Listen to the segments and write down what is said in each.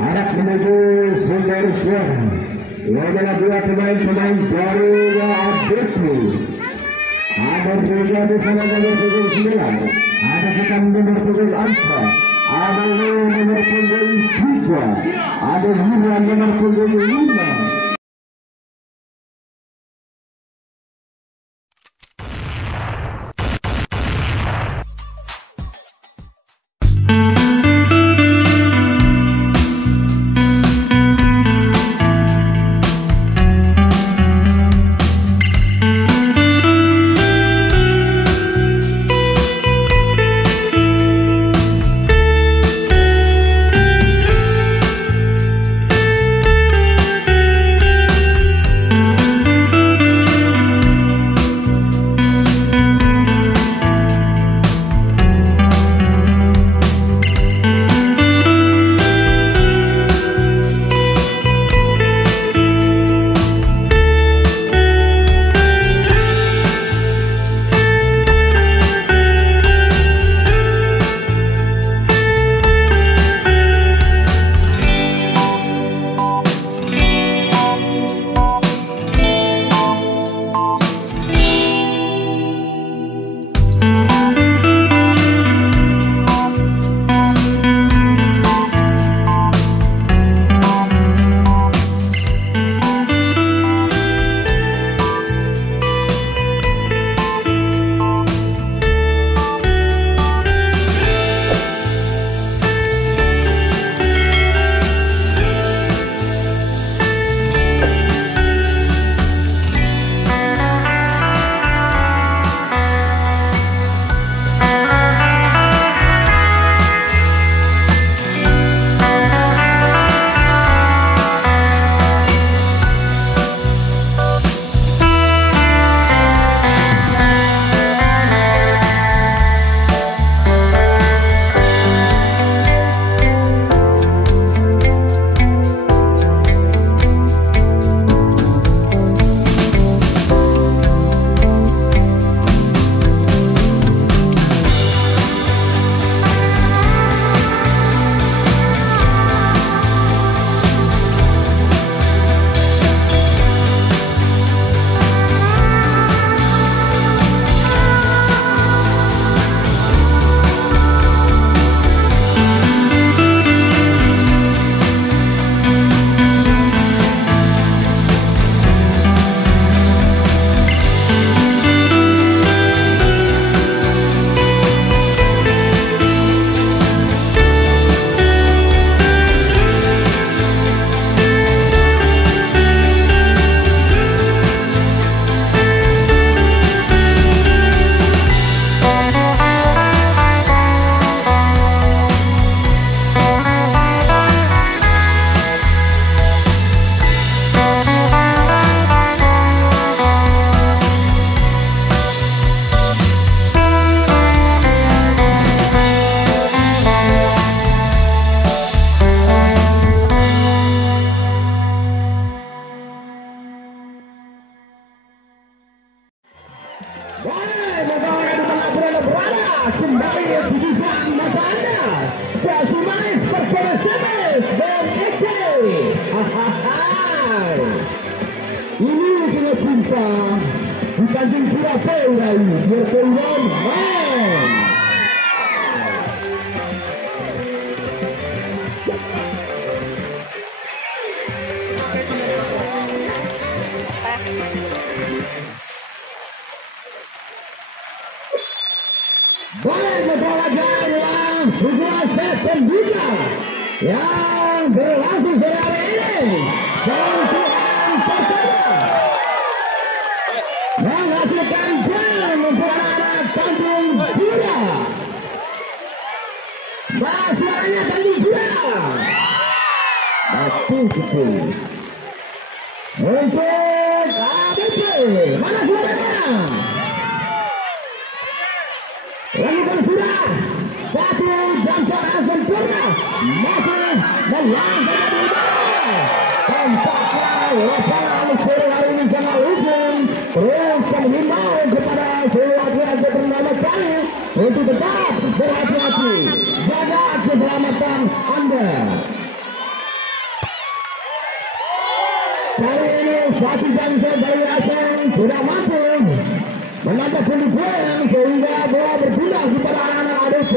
arah menuju Sentosa. Ini adalah dua pemain-pemain baru yang update. Ada juga di sana nomor punggung 9, ada sekarang nomor punggung 4, ada nomor punggung 3, ada Yuran nomor punggung 5. Kembali dibuka mata Anda. Versi manis performa semes dan Eke. Ini punya cinta bukan cinta peurai, dia peurai man. Baik, bola yang hubungan set pembuka yang berlangsung hari ini. Sentuhan pertama menghasilkan poin untuk anak Tanjung Pura. Suaranya Tanjung Pura. Betul. Untuk ABP, mana suaranya? Lakukan sudah satu jangkauan sempurna masih melangkah di udara. Tampaknya lapangan sore hari ini sangat ujung. Terus kami himbau kepada seluruh atlet pertama kali untuk tetap berhati-hati, jaga keselamatan Anda. satu Jamsor dari Aceh sudah mampu menambah poin sehingga bola berpindah kepada anak-anak ADC.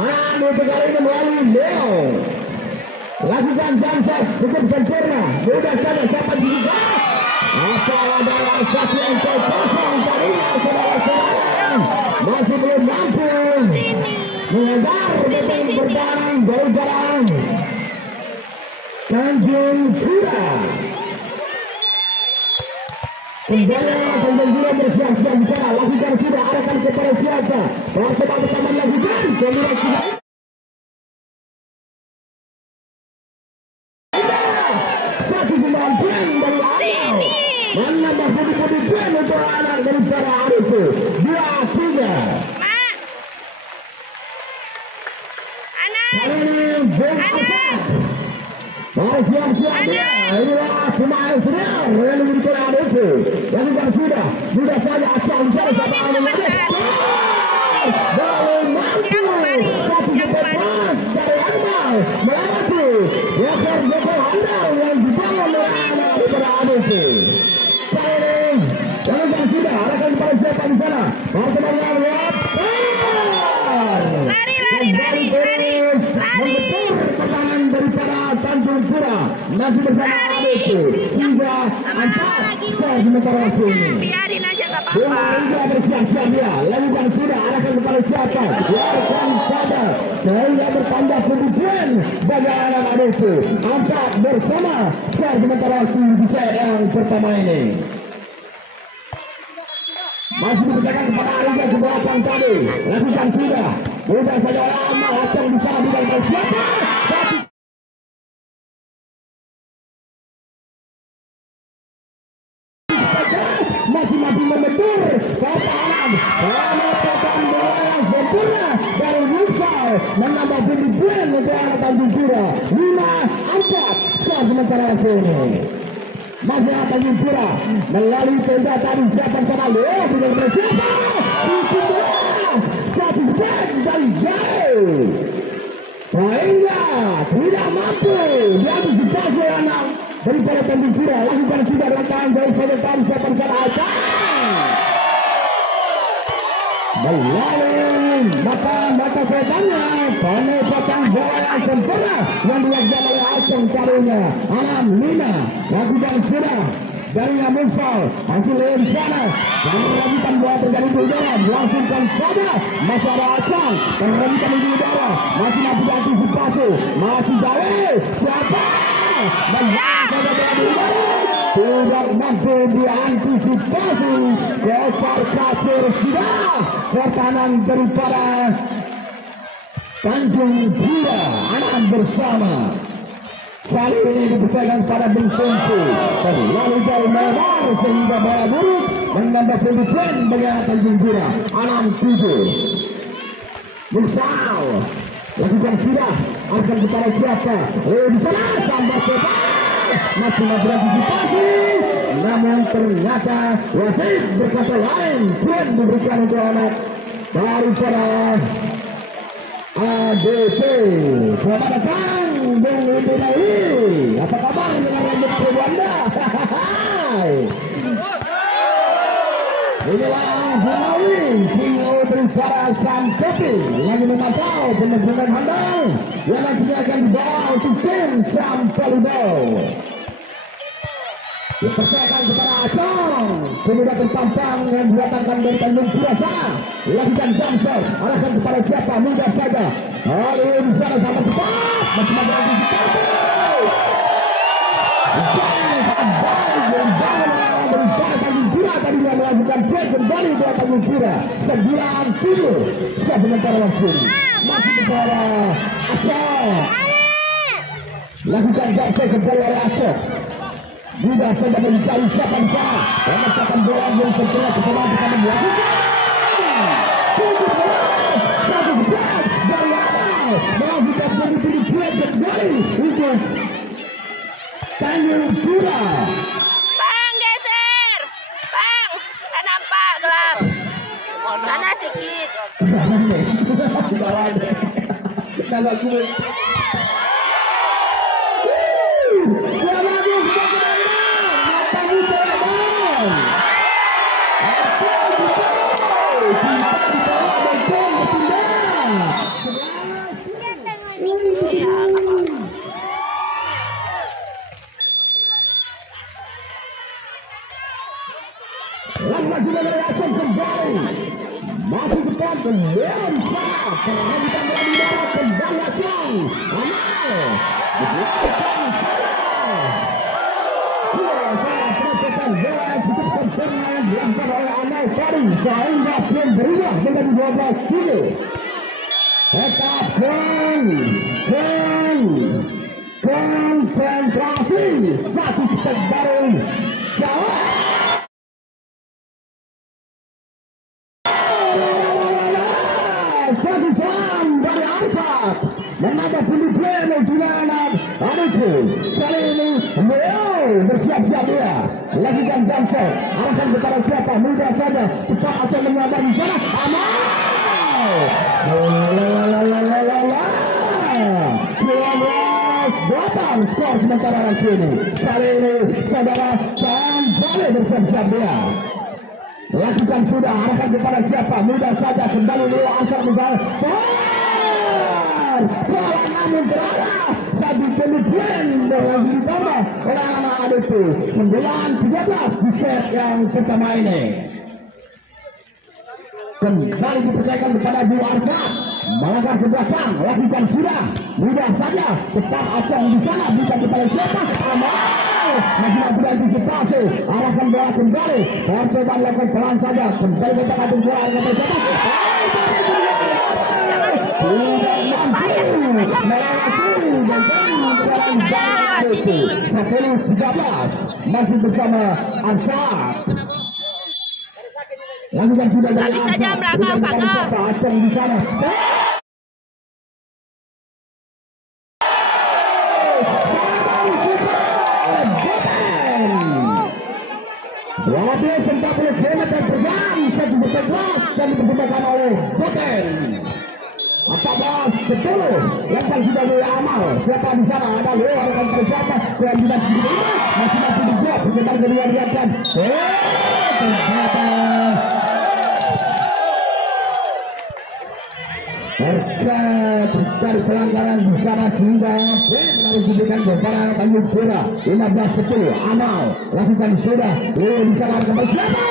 Anak-anak kali ini melalui Leo. Lakukan Jamsor cukup sempurna, mudah saja siapa bisa. Asal adalah satu yang kosong tadinya saudara-saudara masih belum mampu mengejar betul pertahanan daripada Tanjung Pura. Kembali Tanjung Pura bersiap-siap di sana. Lakukan sudah arahkan kepada siapa? Percobaan pertama dilakukan. Kemudian sudah satu sembilan poin dari Arif. Menambah putih-putih poin untuk anak daripada Arif. 2-3. Kali ini mari siap-siap dia. Inilah pemain senior yang diberikan ADC. Lakukan sudah saja acang saja sama ADC. Boleh mampu satu kepas dari Handal melewati bokor Handal yang dibangun oleh anak daripada ADC. Kali ini lakukan sudah arahkan kepada siapa di sana. Bersama dengan Lari. Pertahanan daripada Tanjung Pura masih bersama ADC hingga 4 sementara waktu ini. Biarin aja nggak apa-apa. Bersiap-siap dia. Lakukan sudah arahkan kepada siapa? Biarkan saja sehingga bertambah poin bagi anak ADC. 4 bersama sementara waktu di set yang pertama ini. Masih dipercayakan kepada Ariza ke belakang tadi. Lakukan sudah. Mudah saja lama Acong di sana bukan siapa. Masih mampu membentur pertahanan. Penempatan bola yang sempurna dari Nuksal menambah poin untuk anak Tanjung Pura. 5-4 skor sementara waktu ini. Masih Tanjung Pura melalui tenda tadi siapa sana Leo dengan bersiapa 17 satu set dari jauh sehingga tidak mampu diantisipasi anak daripada Tanjung Pura. Lakukan sudah langkah dari saja tadi siapa sana Acang melalui mata setannya penempatan bola yang sempurna yang dilakukan oleh Acong kalinya. Alam Lina lakukan sudah dari Munsal hasil di sana perebutan bola terjadi di udara melangsungkan saja masih ada Acong perebutan di udara masih mampu diantisipasi masih jauh siapa menang saja bola di udara tidak mampu diantisipasi kocar kacir sudah pertahanan daripada Tanjung Pura. Anak bersama kali ini dipercayakan pada Bengkongku terlalu jauh melebar sehingga bola buruk menambah poin bagi anak Tanjung Pura. 6-7 Mursal lakukan sudah akan kepada siapa di sana sampai kepada masih antisipasi namun ternyata wasit berkata lain. Poin diberikan untuk anak daripada ADC. Selamat datang Bung Udinawi. Apa kabar dengan rambut kru Anda? Inilah Udinawi CEO daripada Sam Kopi lagi memantau pemain handal yang nantinya akan dibawa untuk tim Sam Volleyball. Dipercayakan kepada Acong kemudian tertampang yang didatangkan dari Tanjung Pura sana. Lakukan Jamsor arahkan kepada siapa mudah saja kali di sana sama cepat masih ada antisipasi daripada Tanjung Pura tadinya melakukan play kembali buat Tanjung Pura 9-7 siap sementara waktu masih kepada Acong lakukan Jamsor kembali oleh Acong mudah saja mencari siapa di sana pemecahkan bola yang setelah kesalahan kita melakukan satu berat dari awal melakukan begitu kuat kembali untuk Tanjung Pura. Bang geser Bang kan nampak gelap sana sedikit kalau gue Iya, nggak apa-apa. Lagi berreaksi kembali. Masih depan ke Leon Sana. Perhentikan bola di darat kembali Acong. Amal. Dibelakang Sana. Salah perhentikan bola cukup sempurna dilakukan oleh Amal Fari sehingga belum berubah menjadi 12-7. Tetap konsentrasi. Satu cepat baru. Salah. Satu jam dari Ansat menambah pundi play di dalam Adiku. Kali ini Leo bersiap-siap dia lakukan jump shot. Arahkan kepada siapa? Mudah saja. Cepat asal menyambar di sana. Amal. 12-8 skor sementara kini. Kali ini saudara kembali bersiap-siap dia. Lakukan sudah, arahkan kepada siapa? Mudah saja kembali Leo Ansar misalnya. Bola namun terarah. Satu kemudian yang ditambah oleh anak itu 9-13 di set yang pertama ini. Kembali dipercayakan kepada Bu Arsat. Melangkah ke belakang, lakukan sudah. Mudah saja, cepat Acong di sana. Bukan kepada siapa? Amal. Masih mampu antisipasi. Arahkan bola kembali. Percobaan lakukan pelan saja. Kembali ke tengah bola. Arahkan siapa? Tidak mampu melewati dan itu 10-13 masih bersama Arsat. Lakukan sudah dari Habis saja belakang Pagar. Acong di sana. Walaupun 40 km per jam, 1-11 yang dipersembahkan oleh Boten. 14-10 lempar sudah dari Amal. Siapa di sana? Ada Leo, akan siapa? Yang tidak sedikit masih mampu dibuat. Percobaan kedua dilakukan. Ternyata terjadi pelanggaran di sana sehingga harus diberikan kepada Tanjung Pura. 15-10 Amal lakukan sudah. Leo di sana kembali siapa?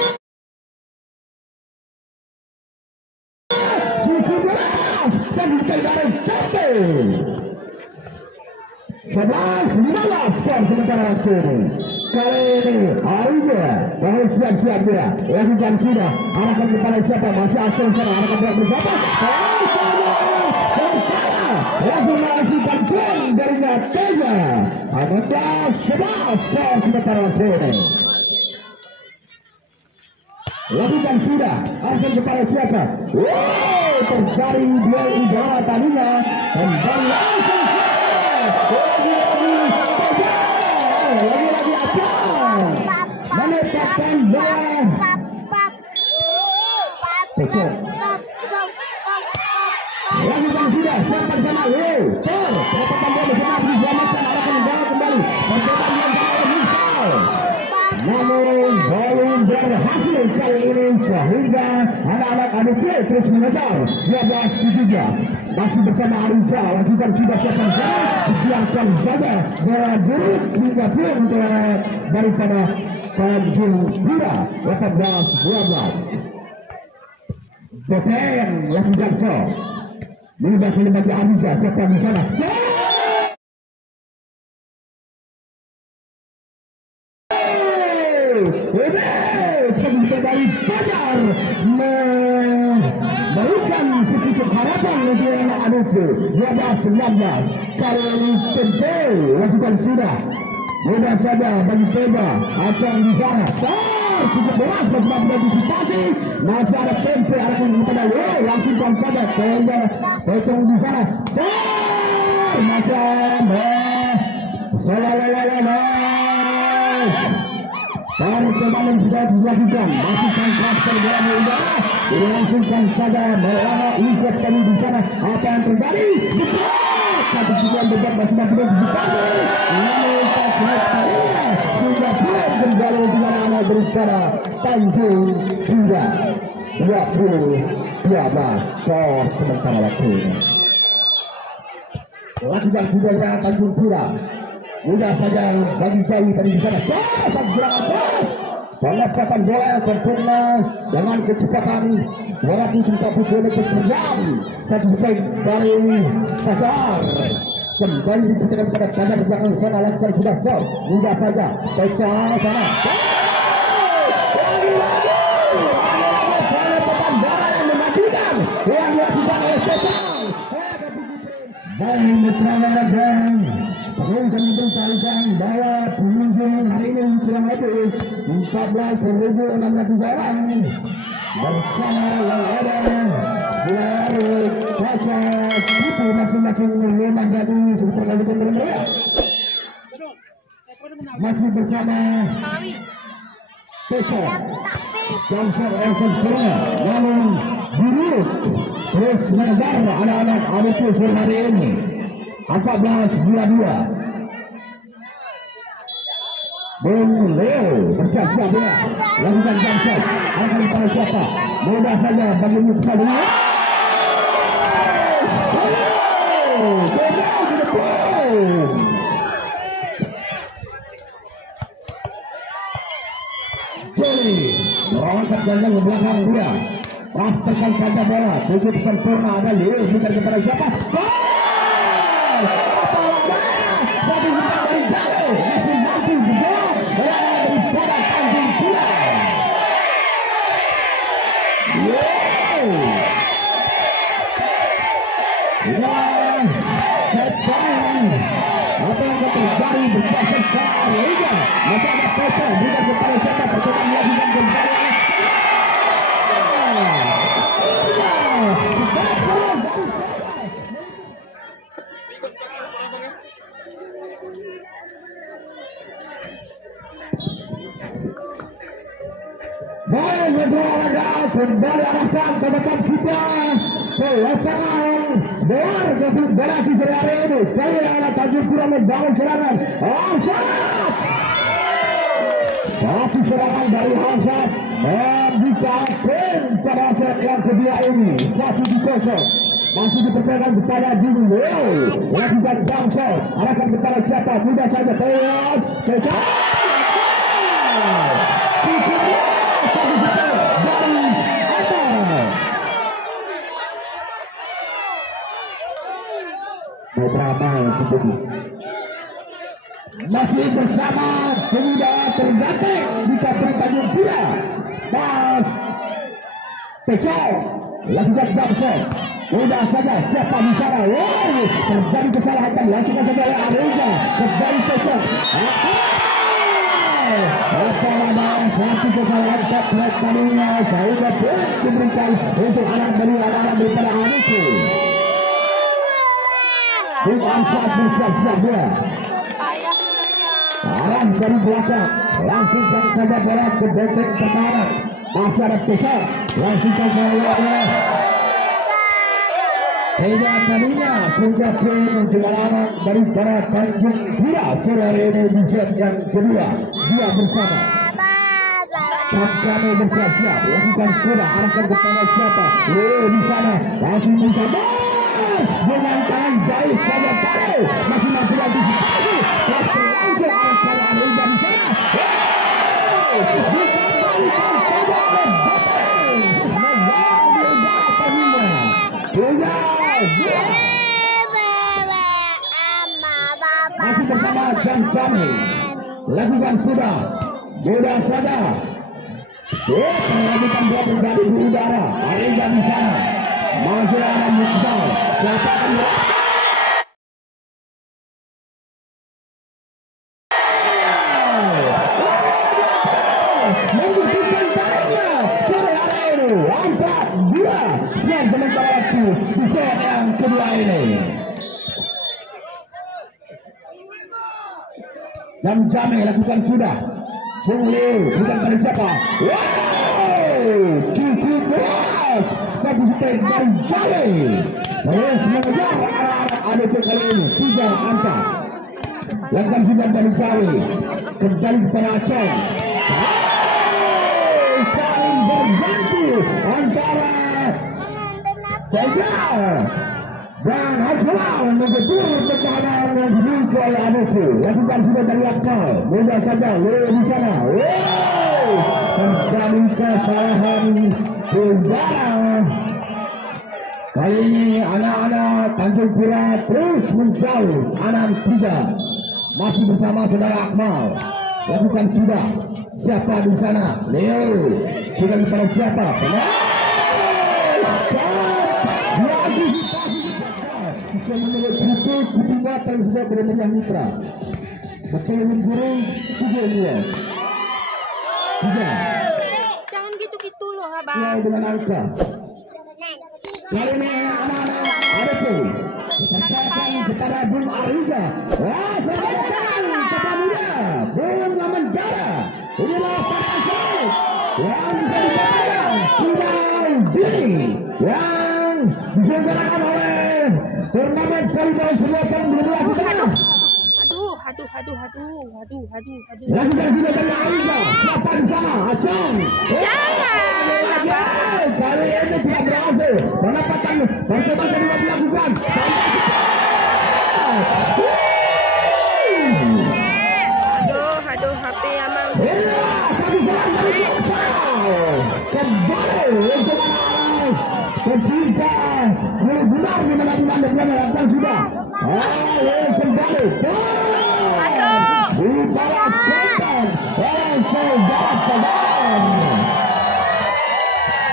17 sampai dari Pepe. 11-15 skor sementara waktu ini. Kali ini Arija bahwa siap-siap dia lakukan sudah. Arahkan kepada siapa? Masih Acong sana. Arahkan kepada siapa? Langsung melakukan gol dari Teja. 11-11 skor sementara waktu ini. Lakukan sudah. Arahkan kepada siapa? Wow, terjadi duel udara tadinya. Kembali langsung lagi Acong menetapkan bola. Lakukan sudah, siapa di sana? Leo, Tor, penetapan bola bersama diselamatkan, arahkan bola kembali. Percobaan yang oleh Misal. Namun belum berhasil kali ini sehingga anak-anak Anuke terus mengejar 12-17. Masih bersama Arija, lakukan sudah siapa di sana? Biarkan saja bola buruk sehingga pun daripada Tanjung Pura 18-12. Boten lakukan so. Mudah saja bagi Arija, siapa di sana? Dari Fajar memberikan sedikit harapan untuk anak-anak 12-19. Kali ini tentu lakukan sudah. Mudah saja bagi Teba. Acong di sana. Cukup beras masih mampu antisipasi. Masih ada Tempe arahkan kepada Leo. Langsungkan saja Teba. Potong di sana. Percobaan yang dilakukan masih sangat terjadi di udara. Dilangsungkan saja melama ikut kami di sana. Apa yang terjadi? Satu tujuan debat masih mampu antisipasi. Namun tak kali sudah pulang kembali dengan anak berusaha Tanjung Pura 20-12 skor sementara waktu ini. lakukan sudah Tanjung Pura. Mudah saja bagi Jawi tadi di sana. Satu serangan keras. Penempatan bola yang sempurna dengan kecepatan 240 km per jam. Satu strike dari Fajar. Kembali diputarkan pada Fajar di belakang sana, lakukan sudah shot. Mudah saja. Pecah sana. Penempatan bola yang mematikan yang dilakukan oleh Fajar. Baik mitra dan kami beritahukan bahwa pengunjung hari ini kurang lebih 14.600 orang bersama yang ada dari kaca itu masing-masing memang jadi seputar kabupaten mereka masih bersama Pesok Jamsar Elson Purna namun biru terus mengejar anak-anak Arifus hari ini 14-22. Bung Leo bersiap-siap dia lakukan jamsar akan pada siapa mudah saja bagi Muksa dulu. Joli merangkak jangan ke belakang dia pastikan saja bola tujuh sempurna ada Leo bukan kepada siapa. Satu umpan dari Jalo masih mampu bergerak berada daripada Tanjung Pura. Dan sekarang apa yang terjadi bersama Liga masih ada pressure bukan kepada siapa percobaan dilakukan kembali. Baik, olahraga kembali arahkan ke depan kita ke lapangan bola untuk bola di sore hari ini. Saya anak Tanjung Pura membangun serangan. Hamzat, satu serangan dari Hamzat dan dikapten pada set yang kedua ini 1-0. Masih dipercayakan kepada Bung Leo lakukan jamsar arahkan kepada siapa mudah saja Teot Pecah. Masih bersama pemuda terganteng di Kabupaten Tanjung Pura. Pas Pecah lakukan jamsar mudah saja siapa di sana. Wow, terjadi kesalahan langsung saja oleh Areza kembali Pecah. Apa nama satu kesalahan Patrick tadinya jauh lebih diberikan untuk anak daripada Aniku. Bukan saat bersiap-siap dia. Arah dari belakang langsung saja bola ke benteng pertahanan. Masih ada Pecah langsung saja bola. Tidak tadinya sudah perjalanan daripada Tanjung Pura sore hari ini di set yang kedua. Dia bersama kami bersiap-siap lakukan sudah arahkan kepada siapa. Di sana langsung bisa dengan tangan jauh saja tahu masih mampu antisipasi langsung arahkan Areza di sana. Dikembalikan saja oleh Bapeng menjadi udara tadinya 3-2. Masih bersama Jam-Jami lakukan sudah mudah saja melakukan bola terjadi di udara. Areza di sana masih ada Muksa siapa akan membuktikan tariknya sore hari ini 4-2 siang sementara waktu di set yang kedua ini. Jam-Jami lakukan sudah Bung Leo bukan pada siapa. Wow, cukup beras satu strike dari Jawi terus mengejar anak-anak ADP kali ini 3 angka. Lakukan sudah dari Jawi kembali kepada Acong. Saling berganti antara Teja dan Akmal mengejar pertahanan yang dimiliki oleh Anuku. Lakukan sudah dari Akmal, mudah saja Leo di sana. Terjadi kesalahan udara. Kali ini anak-anak Tanjung Pura terus menjauh 6-3. Masih bersama saudara Akmal. Lakukan sudah. Siapa di sana? Leo. Sudah kepada siapa? Menurut itu ketiga paling sudah benar-benar mitra. Betul guru 3-2. 3. Jangan gitu-gitu loh, Abang. Dengan angka. Kali ini anak-anak ada tuh. Percayakan kepada Bung Ariza. Selamat datang kepada muda Bung Lamanjara. Inilah partai yang bisa dipakai Kidal Dini yang diselenggarakan oleh turnamen volleyball Selatan 2012. Aduh. Lakukan juga dari Ariza. Siapa di sana? Acong. Jangan. Kali ini tidak berhasil. Pendapatan percobaan kedua dilakukan. Aduh, HP Amang. Iya, satu selang dari Boksal. Kembali untuk anak pecinta benar di mana lakukan sudah. Kembali. Masuk. Dibalas konten oleh saudara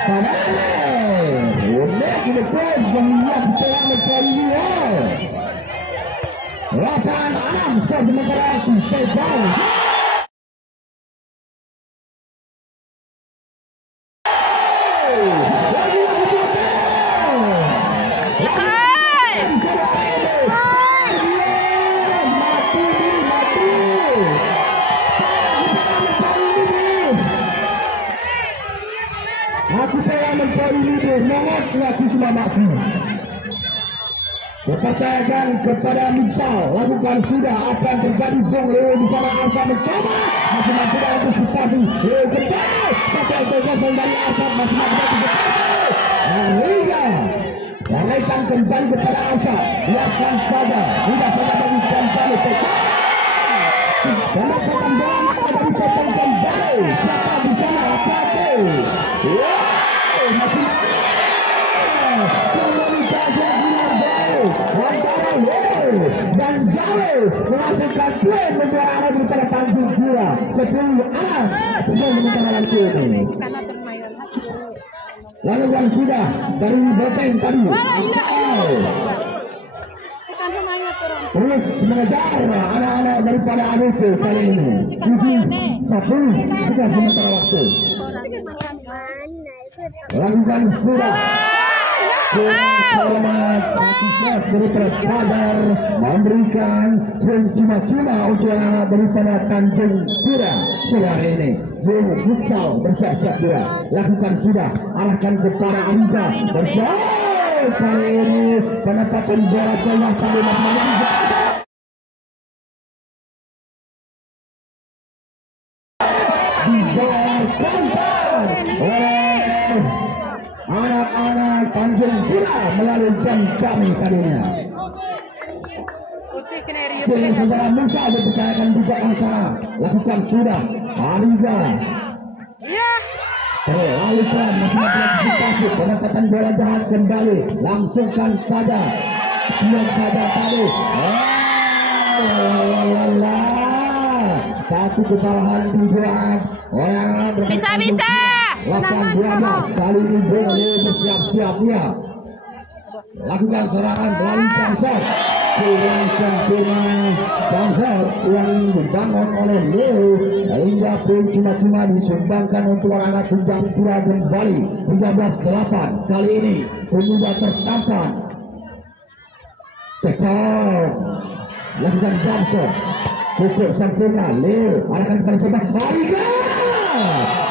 Sadar. Unik betul mengingat pelan kedua. Lapangan 6 skor sementara Sepedang. Aku saya mempelai libur, mongot lagi cuma mati. Percayakan kepada Miksal, lakukan sudah apa yang terjadi. Bung Leo di sana Arsa mencoba, masih sudah antisipasi. Leo kembali, sampai ke kosong dari Arsa, masih Liga. Larikan kembali kepada Arsa, biarkan saja, tidak saja bagi kembali pecah. Pendapatan bola dari potong kembali, siapa di sana? Apa masih dan jauh menghasilkan poin membuat arah di pada Tanjung Pura 10 anak sudah sementara langsung ini. Lalu yang sudah dari Boteng tadi terus mengejar anak-anak daripada Anuku kali ini 7-10 sudah sementara waktu. Lakukan sudah. Selamat sukses daripada Sadar memberikan poin cuma-cuma untuk anak daripada Tanjung Pura sore ini. Bung Futsal bersiap-siap juga. Lakukan sudah, arahkan kepada Ariza. Berjauh kali ini pendapatan bola jauh sampai masing-masing. Anak-anak Tanjung Pura melalui jam kami tadinya. Jadi saudara Musa dipercayakan juga ke sana. Lakukan sudah. Ariza. Terlalu pelan masih antisipasi pendapatan bola jahat kembali. Langsungkan saja. Siap saja tadi. Satu kesalahan dibuat orang Bisa. 8-12 kali ini boleh bersiap-siap dia. Lakukan serangan melalui Bangsa. Kurang sempurna Bangsa yang dibangun oleh Leo hingga pun cuma-cuma disumbangkan untuk anak Tanjung Pura kembali 13-8. Kali ini pemuda tertampan. Kecil. Lakukan Bangsa. Cukup sempurna Leo arahkan kepada sebelah Mariga.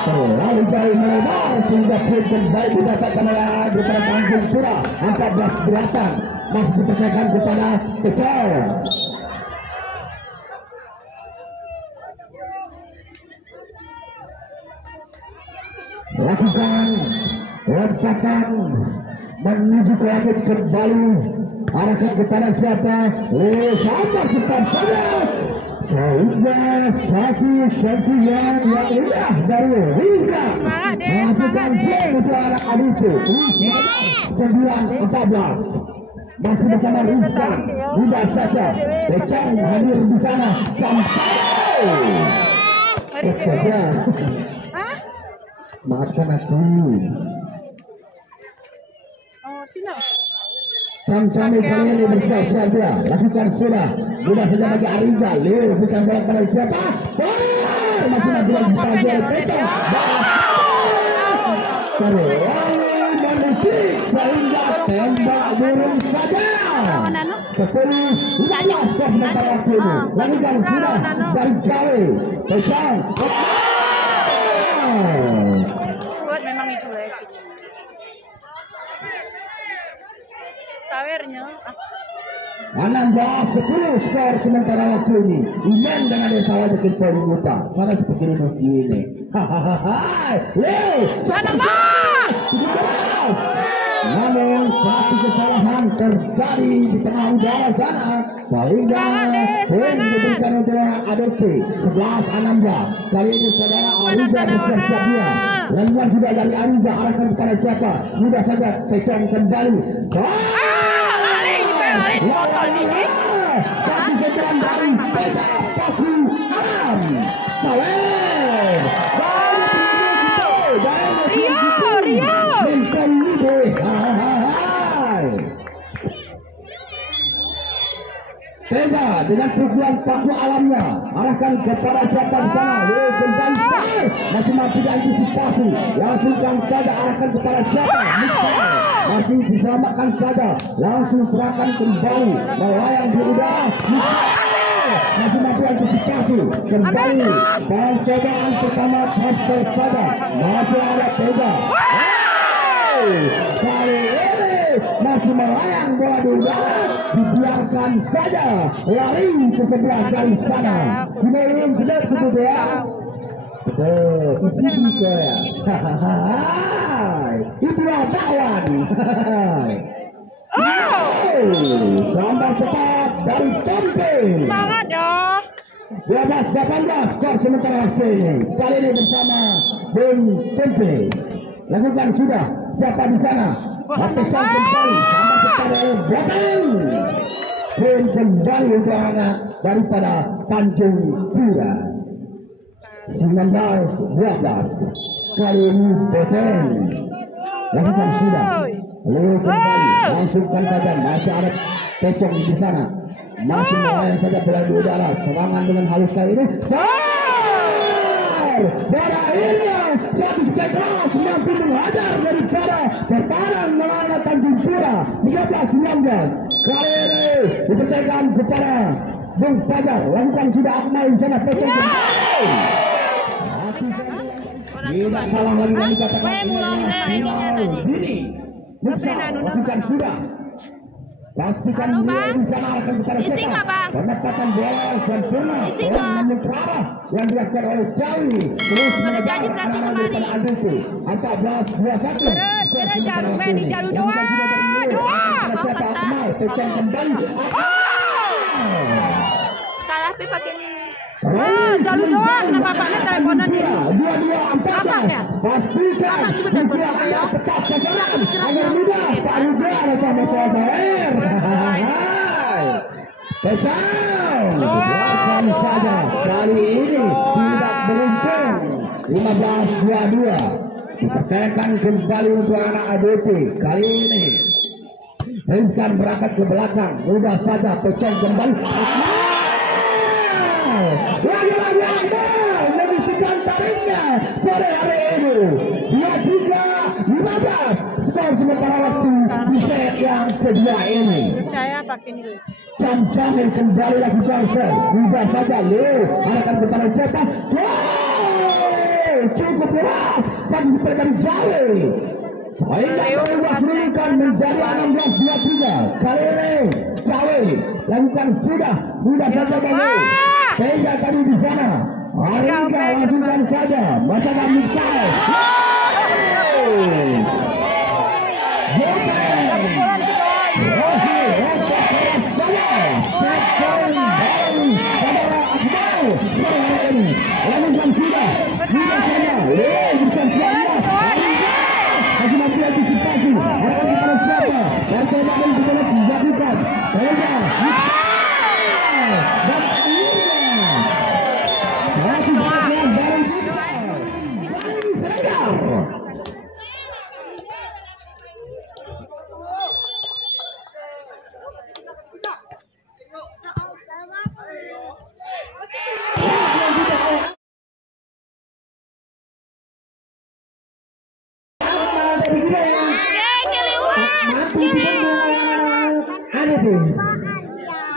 Terlalu jauh melebar sehingga poin kembali didapatkan oleh daripada Tanjung Pura 14-8. Masih dipercayakan kepada Kecil. Lakukan lompatan menuju ke langit kembali arahkan kepada siapa? Leo sama cepat saja sehingga satu sentian yang indah dari Rizka masukkan gol untuk anak Adisu 9-14 masih bersama Rizka. Mudah saja Pecang hadir di sana sampai maafkan aku. Oh, sini. Cam-cami kali ini bersiap-siap dia. Lakukan sudah. Mudah saja bagi Ariza. Leo bukan bola pada siapa? Masih lagi saja. Terlalu menukik sehingga tembak burung saja. 10-15 skor sementara waktu ini. Lakukan sudah dari jauh. Pecang. Kuat memang itu lah. Sawernya. 16-10 skor sementara waktu ini. Iman dengan desa wajah ke poin utah. Sana seperti ini. Hahaha. Leo. Sana bang. 17. Namun satu kesalahan terjadi di tengah udara sana sehingga poin diberikan untuk ADP 11-16. Kali ini saudara Ariza bersiap-siap dia. Laluan sudah dari Ariza arahkan kepada siapa? Mudah saja Pecong kembali. Lari botol ini. Satu kejaran dari Pecong Paku Alam. Sawer. Rio. Tega dengan pukulan paku alamnya arahkan kepada siapa di sana. Masih mampu diantisipasi. Langsungkan saja arahkan kepada siapa? Masih diselamatkan saja. Langsung serahkan kembali melayang di udara. Masih mampu antisipasi kembali. Dan cobaan pertama transfer saja. Masih ada Tega. Kali ini masih melayang bola di udara, dibiarkan saja lari ke sebelah dari sana. Kemudian sudah betul ya. Betul, isi bisa ya. Itulah takwan. Sampai cepat dari Tempe. Semangat dong. 12-18 skor sementara waktu ini. Kali ini bersama Bung Tempe. Lakukan sudah. Siapa di sana? Pecah kembali sama kepada belakang. Poin kembali untuk anak daripada Tanjung Pura. 19-12. Kali ini Peteng. Lakukan sudah. Lalu kembali. Langsungkan saja. Masih ada Pecong di sana. Masih melayang saja bola di udara. Serangan dengan halus kali ini. Pada akhirnya satu Petros mampu menghajar daripada pertahanan melawan Tanjung Pura 13-19. Kali ini dipercayakan kepada Bung Fajar. Lakukan sudah Akmal di sana. Pecah kembali. Tidak salah lagi yang dikatakan ini. Musa lakukan sudah. Pastikan dia di sana akan kepada siapa? Penempatan bola sempurna namun terarah yang dilakukan oleh Jawi. Terus mengejar anak-anak dari ADP 14-21. Terus jalur main di jalur dua. Siapa Akmal? Pecah kembali. Salah pakai ini. Jalur doang. Kenapa paknya teleponan ini? 22-14. Pastikan dia ada tepat sasaran agar mudah Pak Ruja ada sama-sama Sawer. Pecah. Biarkan saja kali ini tidak beruntung. 15-22. Dipercayakan kembali untuk anak ADP. Kali ini Rizkan berangkat ke belakang. Mudah saja Pecah kembali. Lagi-lagi Akmal menyisikan tariknya sore hari ini. 23-15 skor sementara waktu di set yang kedua ini. Percaya pakai ini. Cam-camin kembali lakukan set. Mudah saja Leo arahkan kepada siapa? Cukup keras. Satu seperti dari Jawa. Sehingga berubah sedemikian menjadi 16-23. Kali ini Jawa lakukan sudah. Mudah saja bagi Tega tadi di sana. Ariza langsungkan saja. Masakan Miksal. Oke. Lalu jam sudah saja. Bisa siap. Masih mampu antisipasi. Harapan kepada siapa? Partai Lain bisa dilakukan. Saja.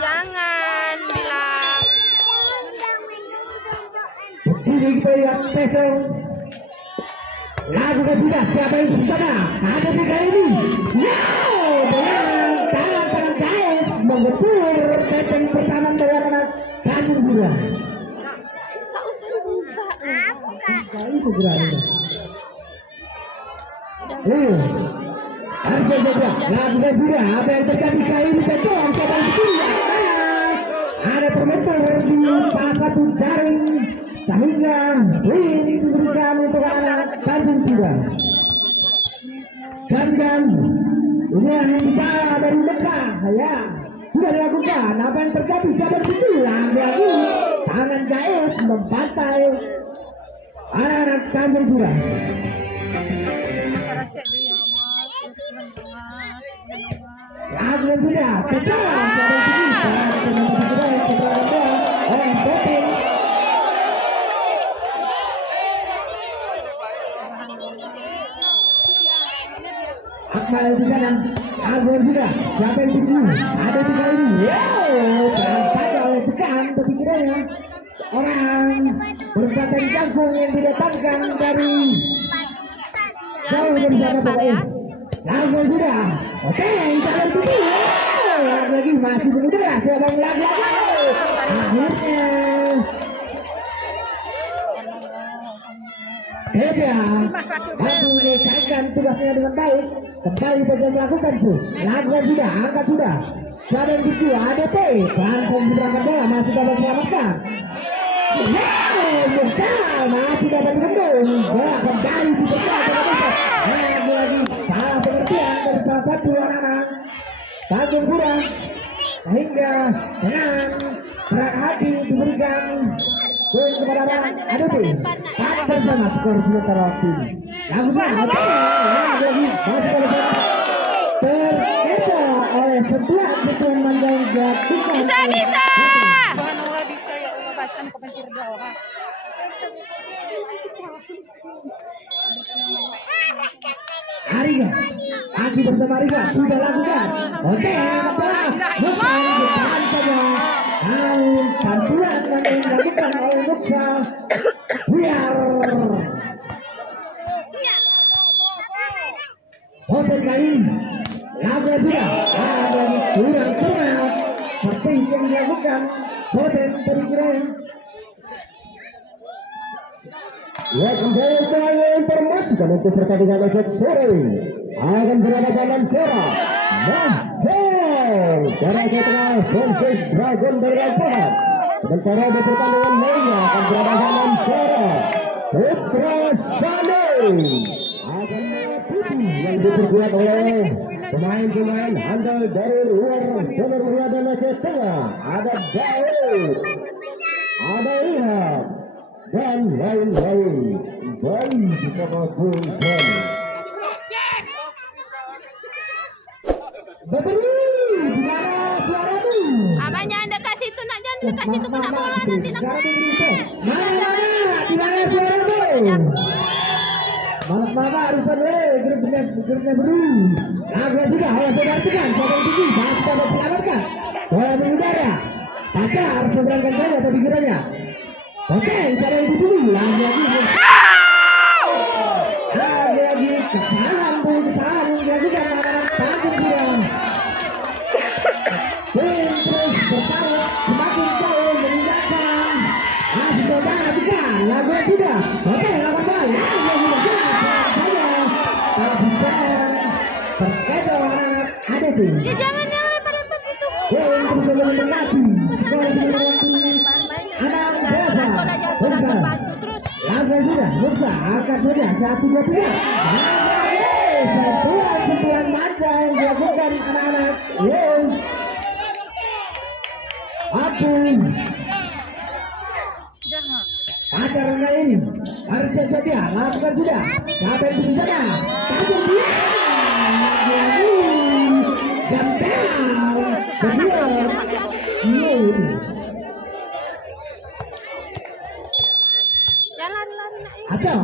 Dan jangan bilang. Sini kita lihat pesong. Lakukan sudah siapa yang bersama? Ada di kali ini. Dengan tangan Jaes mengetur peteng pertama berwarna Tanjung Pura. Tak usah dibuka. Kali itu berani. Harus saja. Lakukan sudah apa yang terjadi kali ini pesong siapa yang bersama? Ada permentor di salah satu jaring. Sehingga win diberikan untuk anak Tanjung Pura. Dan ini yang kita dari Mekah ya sudah dilakukan. Apa yang terjadi siapa bertulang lagi tangan Jaes membantai anak-anak Tanjung Pura. Lagu yang sudah pecah Akmal di kanan, Agung juga. Siapa yang tinggi? Ada tiga ini. Berangkat oleh tekan kepikirannya. Orang berpatah jagung yang didatangkan dari jauh dari sana pokoknya. Agung sudah. Oke, siapa yang tinggi? Lagi masih mengudara. Siapa yang lagi? Akhirnya. Heja, mampu menyelesaikan tugasnya dengan baik. Kembali saja melakukan lakukan sudah, angkat sudah. Siapa yang kedua? ADP. Langsung seberangkat bola masih dapat selamatkan. Masih dapat membendung. Bola kembali di depan. Lagi salah pengertian dari salah satu anak-anak Tanjung Pura. Sehingga dengan berat hati diberikan poin kepada ADP. Saat bersama skor sementara waktu. Langsung lagi masih terkecoh oleh sentuhan panjang jatuh. Bisa. Ariga masih bersama Ariga sudah lakukan. Oke, bertahan saja. Namun bantuan yang dilakukan oleh Nuksa biar hotel kali ini laga sudah ada di kurang semangat seperti yang dilakukan hotel perikiran. Ya, kembali informasikan untuk pertandingan esok sore akan berada dalam skora Mahal dari Tengah versus Dragon dari Lampung. Sementara di pertandingan lainnya akan berada dalam skora Putra Sane akan mengikuti yang diperkuat oleh pemain-pemain handal dari luar jalur berada Aceh Tengah. Ada Daud, ada Ilham dan lain-lain. Bayi bersama Bung Ben. Berberi di mana suaramu? Abang jangan dekat situ, jangan dekat situ kena bola nanti nak. Mana di mana suaramu? Mama rupanya grupnya beri. Lagu sudah oleh saudara tekan, saudara tinggi masih dapat selamatkan. Bola mengudara. Baca harus seberangkan saja atau pikirannya. Oke, saudara itu dulu. Lagi kesalahan yang dilakukan anak-anak Tanjung Pura. Terus bertaruh semakin jauh meninggalkan. Masih coba lakukan. Lagu sudah. Oke, lakukan balik. Ya jangan lempar situ. Terus saja mendekati. Anak Pemirsa, angkat saja 1-2-3. Sentuhan manja yang dilakukan anak-anak. Aduh. Ada rendah ini. Harus saja lakukan sudah. Sampai di sana. Tajam dia. Lagi. Gampang. Kedua. Jalan lari. Acau.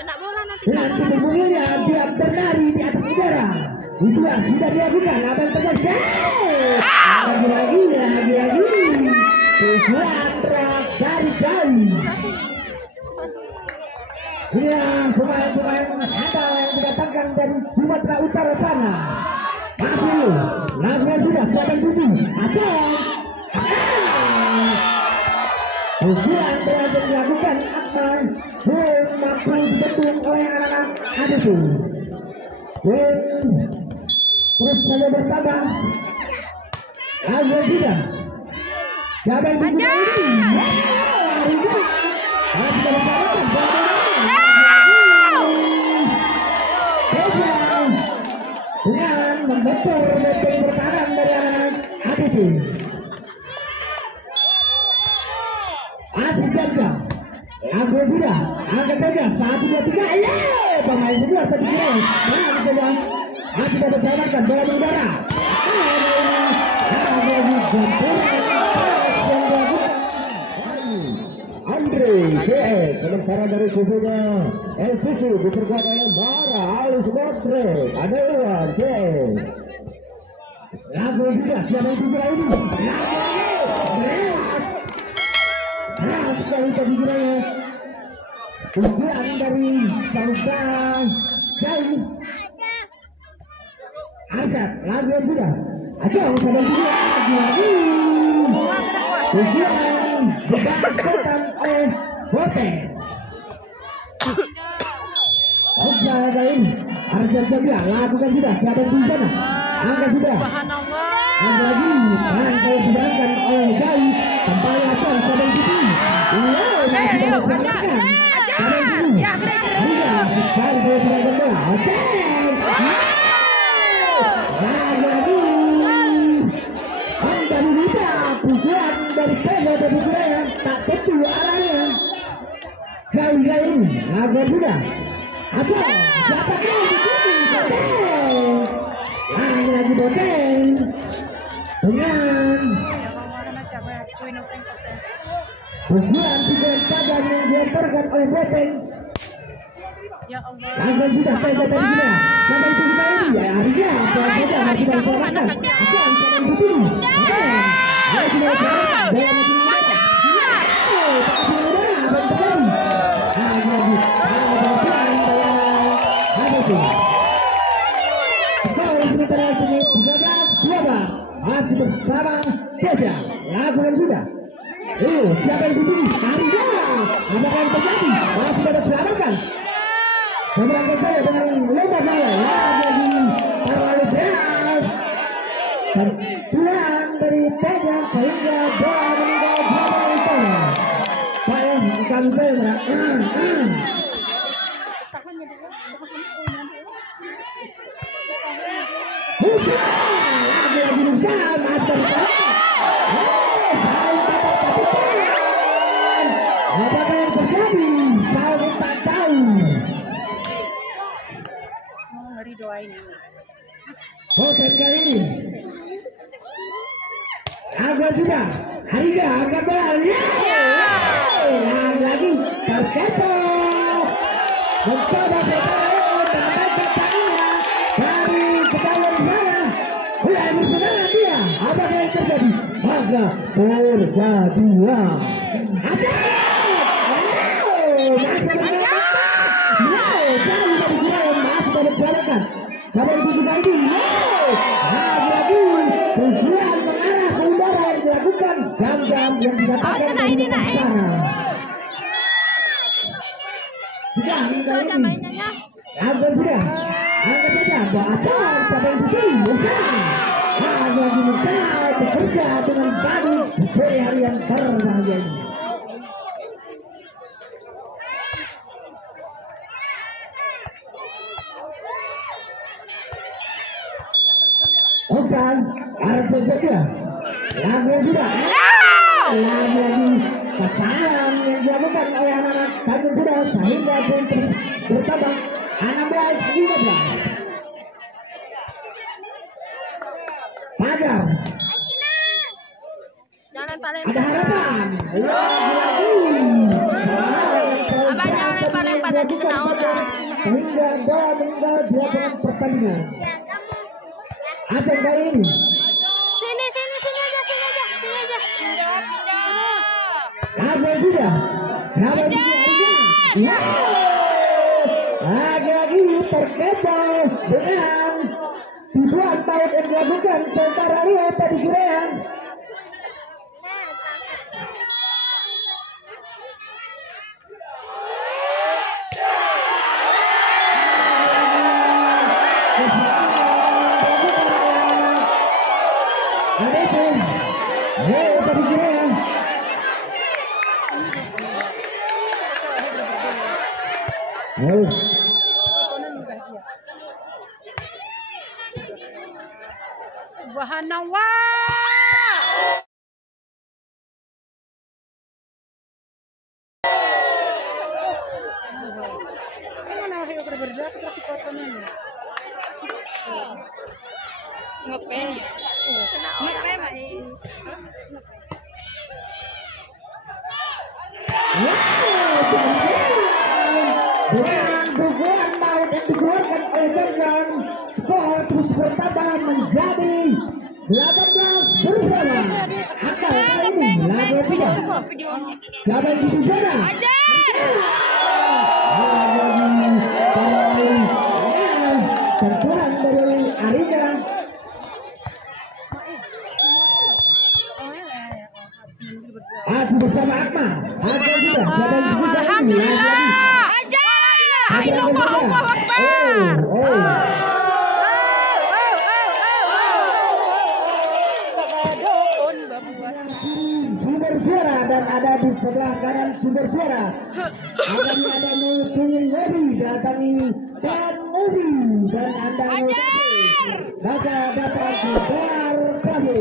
Kena bola nanti. Nanti berbunyinya dia bernari di atas udara. Itulah sudah dilakukan. Apa yang terjadi? Lagi. Tujuan dari jauh. Ini pemain-pemain handal yang didatangkan dari Sumatera Utara sana. Masih lagunya sudah 7-7. Acau. Tujuan berhasil dilakukan Akmal. Mampu dibetul oleh anak-anak Adesu. Terus saja bertambah. Lagu sudah. Siapa yang ini? Dengan membetul pertahanan dari anak-anak Adesu. Asik jam. Lagu sudah. Angkat saja 1-2-3. Pemain sebelah tadi kira. Sedang masih dapat selamatkan bola di udara. Andre JS sementara dari kubunya LPC diperkuat oleh Bara Alus Motre. Ada Iwan JS. Lagu juga siapa yang segera ini? Berat sekali tadi kiranya. Pukulan dari Saudara Jauh. Arsad, lagu yang sudah. Acau sadar juga lagi. Pukulan dibatalkan oleh Bote. Oke, baik. Arsad juga lakukan sudah. Siapa yang di sana? Angkat sudah. Angkat lagi. Rangkai diberangkan oleh Jauh. Kembali Acau sadar juga. Ayo, Acau. Ya, tujuan dari Pele dari Suraya tak tentu arahnya. Jauh ini, lagu sudah. Asal siapa yang Boteng? Lagi Boteng dengan pukulan tajam yang diantarkan oleh Boteng. Ya Allah. Lagu sudah saja dari sini. Sampai itu kita ini ya harinya apa saja masih diselamatkan. Asal jangan begini. Ayo sudah selamat. Masih bersama Teja. Lakukan sudah. Siapa yang begini? Harinya. Apa yang terjadi? Masih dapat selamatkan. Seberangkat saya dengan lomba saya lagi terlalu keras. Sentuhan dari Teja sehingga bola meninggal bola itu. Saya bukan Teja. Lagi berusaha master. Apa yang terjadi? Saya tak tahu. Hari doain. Boten kali ini. Agak sudah. Hariga agak bola. Lagi terkecoh. Mencoba bertahan tapi pertahanannya dari ketahuan sana. Mulai bersemangat dia. Apa yang terjadi? Maka pergaduhan. Ada. Sabar tujuh kali lagi tujuan mengarah ke udara yang dilakukan jam-jam yang dikatakan dari sana. Sudah angkat mainnya. Angkat sudah. Angkat saja. Acau siapa yang begini? Hanya berusaha bekerja dengan bagus di sore hari yang berbahagia ini. depan. Harus saja. Lagu sudah. Lagi kesalahan yang dilakukan oleh anak-anak Tanjung Muda sehingga pun bertambah 16-15. Pajar. Jangan paling. Ada harapan. Lagi. Abang jangan paling pada kena orang. Sehingga bola meninggal di lapangan pertandingan. Aceh kali ini. Sini aja. Ada sudah. Sahabat ya. Lagi terkecoh dengan tujuan baik yang dilakukan sementara Rio tadi Girean. Ada itu. Rio tadi Girean. Subhanallah. Dengan dukungan maut yang dikeluarkan oleh Jordan, skor terus bertambah menjadi 18 bersama. Akal kali ini lagu tidak. Siapa yang di sana? Sentuhan dari Arina. Masih bersama Akma. Akma juga. Siapa yang di sana? Alhamdulillah. Allahu Akbar. Sumber suara dan ada di sebelah kanan sumber suara. Ada Nuri datangi dan Nuri dan Anda data sebar kami.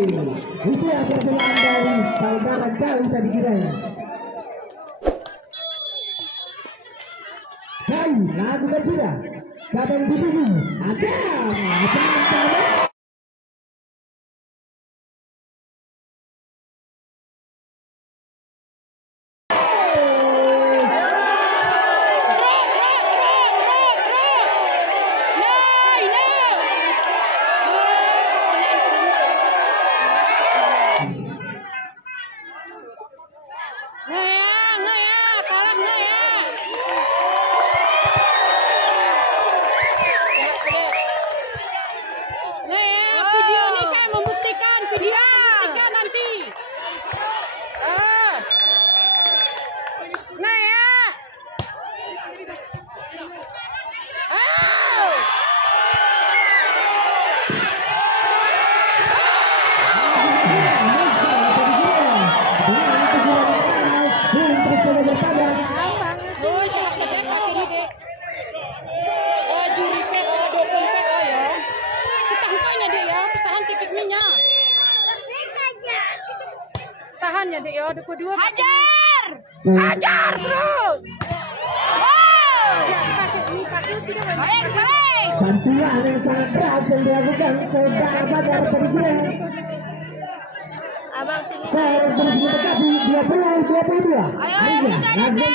Itu yang persembahan dari saudara jauh tadi kiranya. Lakukan sudah. Siapa yang dituju? Ada. Tahan ya dek ya, ada kedua. Hajar terus. Kaki sudah balik. Bantuan yang sangat keras yang dilakukan saudara Fajar Pergiran. Abang sini. Skor terus mendekati 20-22. Ayo bisa dek.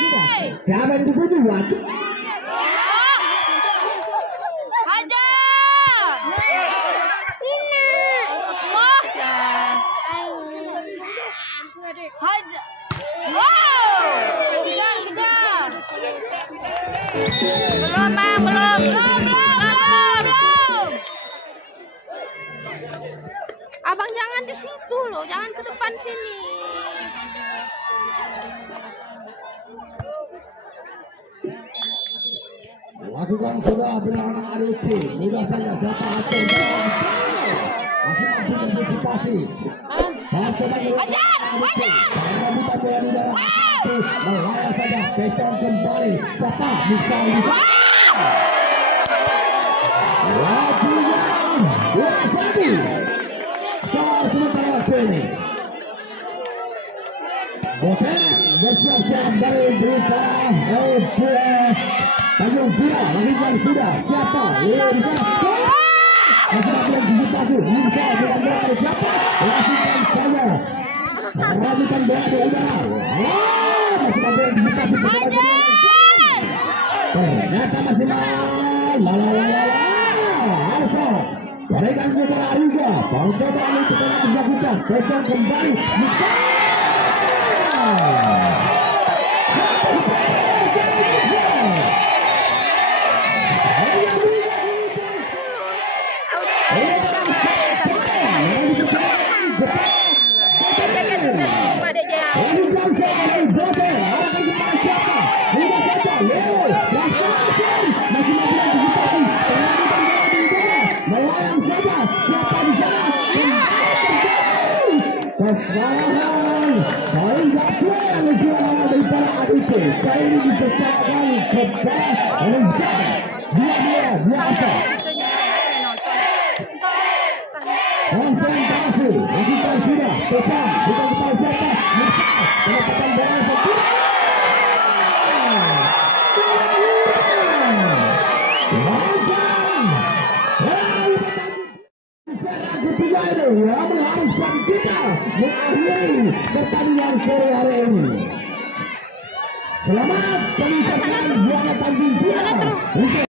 Siapa yang dituju? Wajib. Belum. Abang jangan di situ loh, jangan ke depan sini. Masukkan sudah beranak Arifi. Mudah saja siapa atur. Masih antisipasi. Hajar. Melayang saja, pecah kembali. Siapa? Misalnya. Lagi yang 21. ini. Boten bersiap-siap dari berupa Tanjung Pura lakukan sudah siapa? Masalah belum dibutasi, bisa bukan bola dari siapa? Lakukan saja. Ramukan bola di udara. Masalah belum dibutasi. Ternyata masih Alfa berikan bola Ariga. Percobaan itu telah dilakukan. Pecah kembali. Kesalahan sehingga bola juara daripada ADP kali ini dipercayakan kepada Rizal. Dia biasa konsentrasi lakukan sudah pecah bukan kepada siapa mendapatkan bola ketiga ini yang mengharuskan kita mengakhiri pertandingan sore hari ini. Selamat penyelesaian juara Tanjung Pura.